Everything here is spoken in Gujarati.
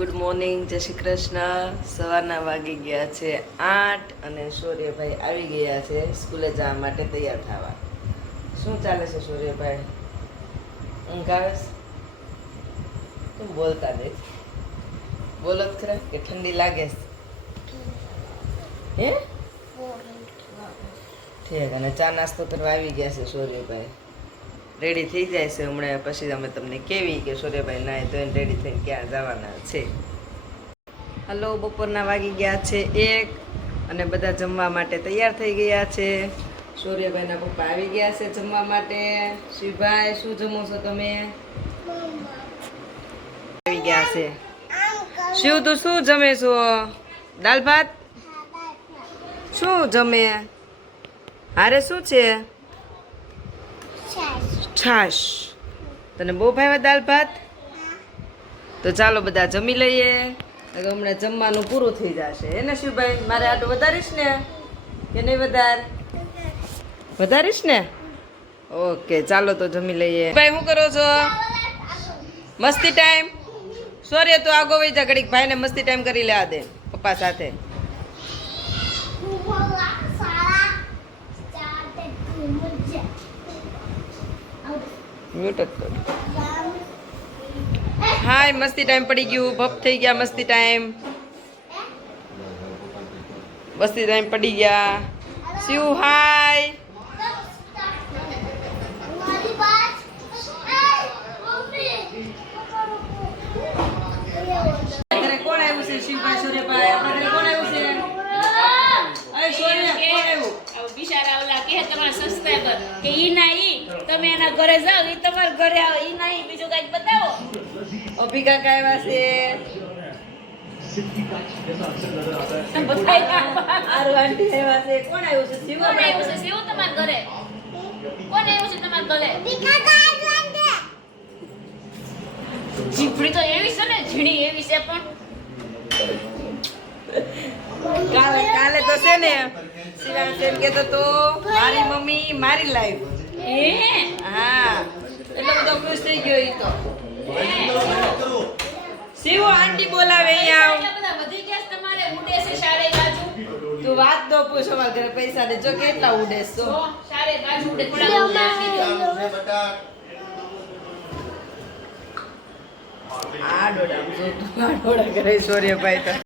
ગુડ મોર્નિંગ, જય શ્રી કૃષ્ણ. સવારના વાગી ગયા છે 8 અને સૂર્યભાઈ આવી ગયા છે સ્કૂલે જવા માટે તૈયાર થવા. શું ચાલે છે સૂર્યભાઈ? ઊંઘ આવે છે? તું બોલતા નથી. બોલો જ ખરા કે ઠંડી લાગે છે? હે ઠીક. અને ચા નાસ્તો કરવા આવી ગયા છે સૂર્યભાઈ. રેડી થઈ જાય છે હમણાં, પછી અમે તમને કેવી કે સૂર્યભાઈ નાય તો એને રેડી થઈને ક્યાં જવાના છે. હલો, બપોરના વાગી ગયા છે 1 અને બધા જમવા માટે તૈયાર થઈ ગયા છે. સૂર્યભાઈના પપ્પા આવી ગયા છે જમવા માટે. શિવભાઈ, શું જમો છો તમે? આવી ગયા છે. શિવ, તું શું જમે છો? દાળ ભાત? શું જમે? હારે શું છે? છાશ. તને બહુ ભાવે દાળ ભાત? તો ચાલો બધા જમી લઈએ. હમણાં જમવાનું પૂરું થઈ જશે. એને શિવભાઈ, મારે આટલું વધારીશ ને કે નહીં વધારીશ ને? ઓકે, ચાલો તો જમી લઈએ. ભાઈ, શું કરો છો? મસ્તી ટાઈમ? સોરી, તું આગો વઈ જા ઘડીક, ભાઈને મસ્તી ટાઈમ કરી લેવા દે પપ્પા સાથે. મ્યુટ જ કર. હાય, મસ્તી ટાઈમ પડી ગયું. ભપ થઈ ગયા મસ્તી ટાઈમ. મસ્તી ટાઈમ પડી ગયા. શિવ હાય. ઘરે કોણ આવ્યું છે? શિવભાઈ, સૂર્યભાઈ, આપણા ઘરે કોણ આવ્યું છે? અરે સૂર્ય, કોણ આવ્યું? બિચારા ઓલા કે તમારા સબસ્ક્રાઇબર કે ઈ ના ઈ તમે એના ઘરે જાઓ, ઈ તમારા ઘરે આવે, ઈ ના ઈ બીજું કઈક બતાવો. અભી કાકા આવ્યા છે. બતાય આરુ આંટી આવ્યા છે. કોણ આવ્યું છે? શિવ કોણ આવ્યું છે? શિવ તમારા ઘરે કોણ આવ્યું છે? તમારા ઘરે જીભડી તો એવી છે ને, ઝીણી એવી છે. પણ કાલે તો છે ને શિવાંશ એમ કહેતો તો મારી મમ્મી મારી લાઈફ. હા, એટલો બધો ખુશ થઈ ગયો ઈ તો. શિવ, આંટી બોલાવે અહીંયા આવ. એટલા બધા વધી ગયા છે તમારે, ઉડે છે શાળે બાજુ. તું વાત દો પૂછ, અમારા ઘરે પૈસા ને જો કેટલા ઉડે છે. તો શાળે બાજુ ઉડે, થોડા ઉડે આપી દો. આ ડોડા કરે સૂર્યભાઈ તો.